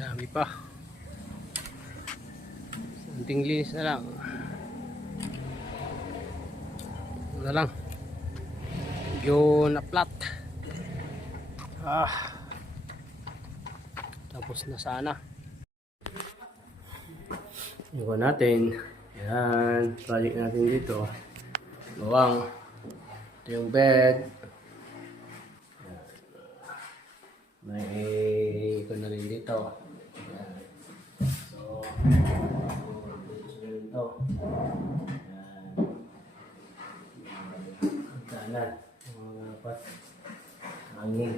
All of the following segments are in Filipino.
Dami pa. Kunting linis na lang. Ito na lang. Medyo na-flat. Tapos na sana. Iwan natin. Yan. Project natin dito. Bawang. Ito yung bed. Yan. May ito na rin dito. Yan. So, ito. Yan. Ang tanan. Mga dapat. Hangin.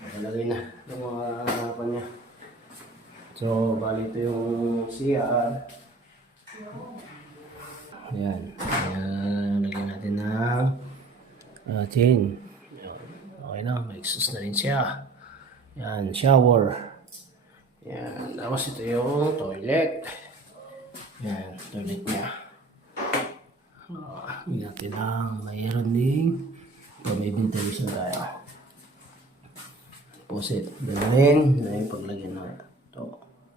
Nakalagay na. Yung mga harapan niya. So, bali ito yung CR. Ayan. Lagyan natin ng chain. Okay na. May exhaust na rin siya. Ayan. Shower. Ayan. Tapos ito yung toilet. Ayan. Toilet niya. Lagyan natin ng mayroon din. May ventilation tayo. Pusit. Dalhin. Na yung paglagyan na ito.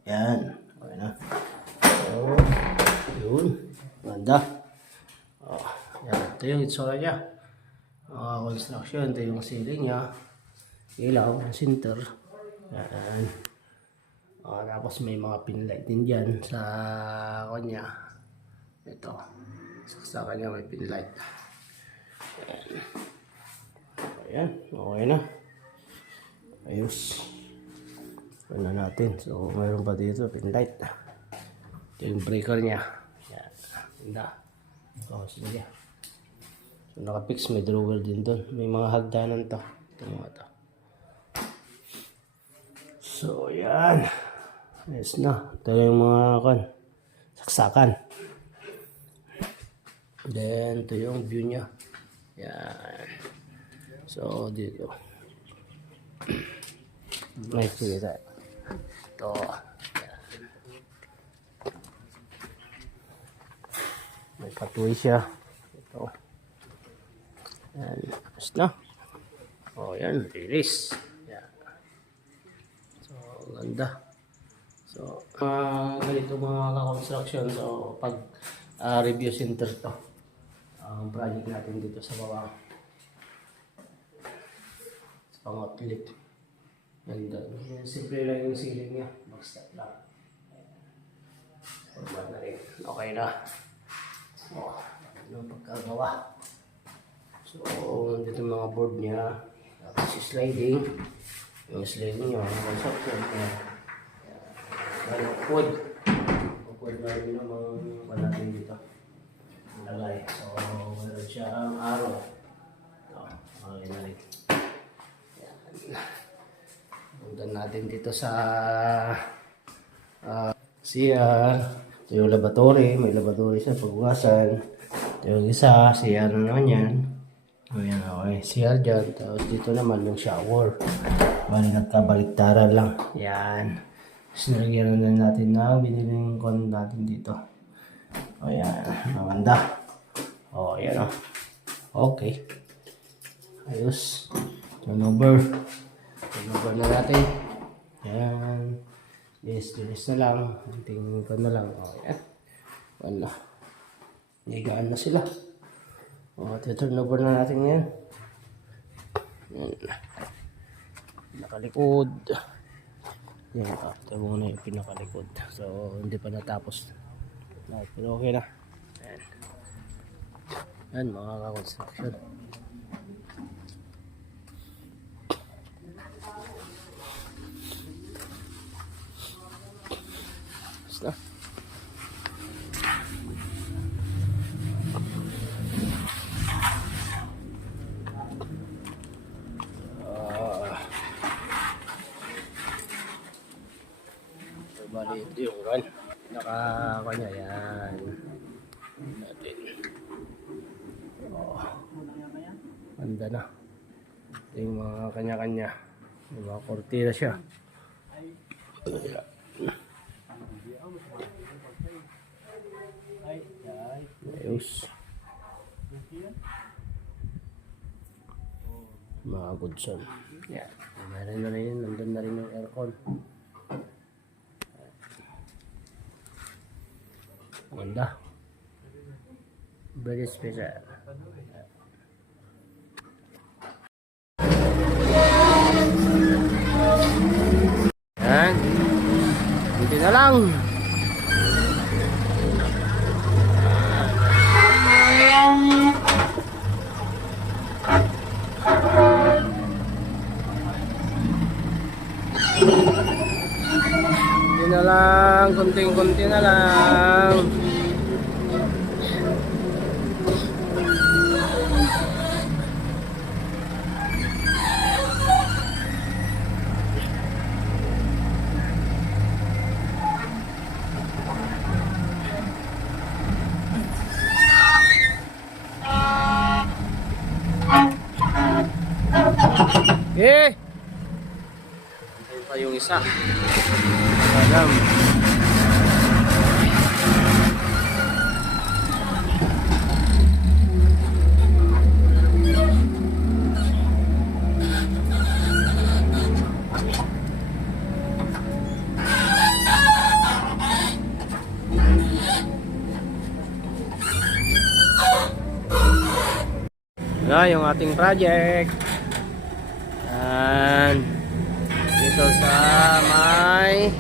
Yan. Okay na. So, yun. Ganda. Yan. Ito yung itsura niya. Construction. Ito yung ceiling niya. Ilaw. Center. Yan. Tapos may mga pinlight din dyan sa kanya. Ito. Sa kanya may pinlight. Yan. Ayan. Okay na. Ayos. Wala natin. So, mayroon pa dito, pinlight. Ito yung breaker niya. Yan. Ganda. Sige. So, nakapix. May drawer din doon. May mga hagdanan to. Ito mga to. So, yan. Ayos na. Ito yung mga saksakan. Then, ito yung view niya. Yan. So, dito. May sige tayo. Ito. Yan. May patuloy siya. Ito. Yan. Tapos na. Yan. Release. Yan. So, ganda. So, ganito mga ka-construction. So, pag review center to. Ang project natin dito sa bawang. Sa pang-outlet. Ganda. Simple lang yung ceiling niya. Mag-step lang. Format na rin. Okay na. Ano pagkagawa. So, dito mga board niya. Tapos yung sliding. Yung sliding niya. Yung construction niya. Yung wood. Yung wood na rin yung mga natin dito. Lagay. So, meron siya ang araw. Ito. Okay na rin. Punta natin dito sa CR. Ito yung laboratory. May laboratory siya. Pagbukasan. Ito yung isa. CR na naman yan. Ayan, okay. CR dyan. Tapos dito naman yung shower. Bali nagkabaliktaran lang. Yan. Tapos nalagyan na natin na biniling kon natin dito. Ayan. Maganda. Ayan o. Okay. Ayos. Turnover. Turnover na natin. Ayan. Linis na lang. Tingin ko na lang. Ayan. Wala. Nigaan na sila. Turnover na natin ngayon. Ayan. Nakalikod. Ayan. Ito muna yung pinakalikod. So, hindi pa natapos. Pero okay na. Ayan. Ayan, mga ka-construction. Basta. Bali, ito yung naka-kanya yan. Natin. Ganda na. Ito yung mga kanya-kanya. May mga kortina siya. Ayos. Mga good son. Yan. Meron na rin. Nandun na rin yung aircon. Ganda. Very special. Yan. Hindi na lang. Kunti na lang, kunting-kunti na lang. Eh! Ayun pa yung isa. Alam. Yan yung ating project. Yan. Dito sa may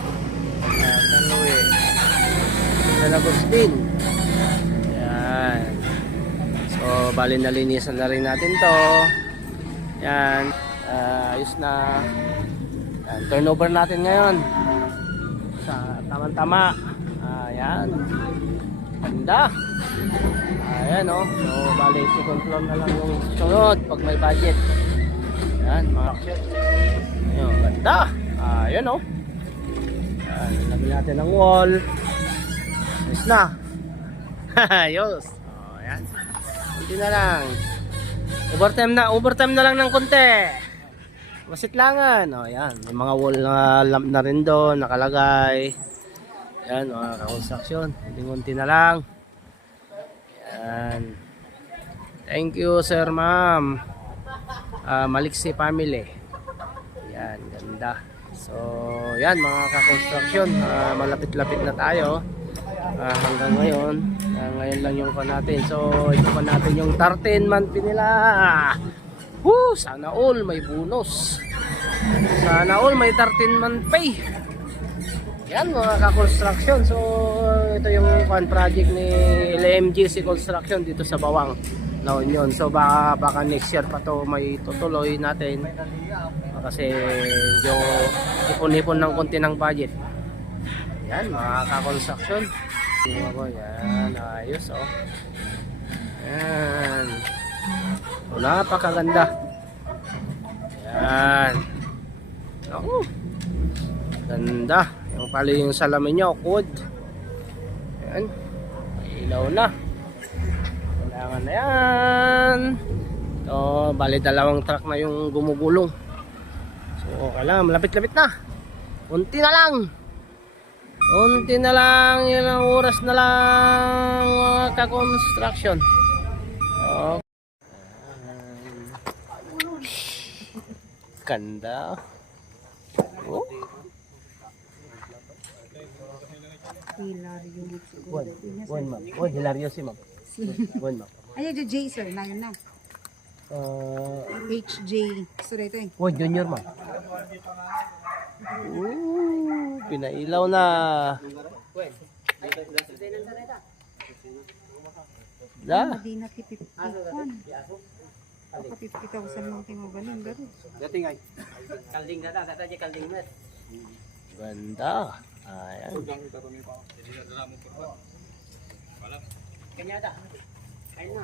San Luis, San Agustin. Yan. So bali nalinisan na rin natin to. Yan. Ayos na. Yan. Turnover natin ngayon sa tama-tama. Ayan. Ganda. Ayan o. So bali i-control na lang yung sunod pag may budget. Ayan mga action. Ayun, ganda. Ayan o. Lagyan natin ng wall. Ayos na. Ayos. Ayan. Kunti na lang. Overtime na lang ng konti. Masitlangan. Ayan. May mga wall na lamp na rin doon. Nakalagay. Ayan mga ka-construction. Kunti na lang. Ayan. Thank you sir ma'am. Maliksi family. Yan, ganda. So, yan mga ka-construction. Malapit-lapit na tayo. Hanggang ngayon. Ngayon lang yung pa natin. So, ito pa natin yung 13-month nila. Woo! Sana all may bonus. Sana all may 13-month pay. Yan mga ka-construction. So, ito yung fan project ni LMGC Construction dito sa Bawang, La Union. So baka next year pa to may tutuloy natin kasi yung ipon-ipon ng konti ng budget. Yan mga ka-construction. Yan, ayos oh. Yan. So, napakaganda. Yan. Oh. Ganda. Yung pala yung salamin niya, wood. Yan. Ilaw na. Kailangan na yan. So, bali dalawang truck na yung gumugulong. So, kailangan malapit-lapit na. Unti na lang. Unti na lang. Yan ang oras na lang mga ka-construction. Okay. Ganda. Oh. Hilario. Ma'am. Hilario si ma'am. Ma'am. Ay, yung J, sir. Na yun na. HJ. So, ito eh. Junior ma'am. Pinailaw na. Da. Hindi na 50,000. Ako 50,000 lang timabalin. Garo. Dating ay. Kalding na data di kalding na. Ganda. Ayan. Kanya da. Kain na.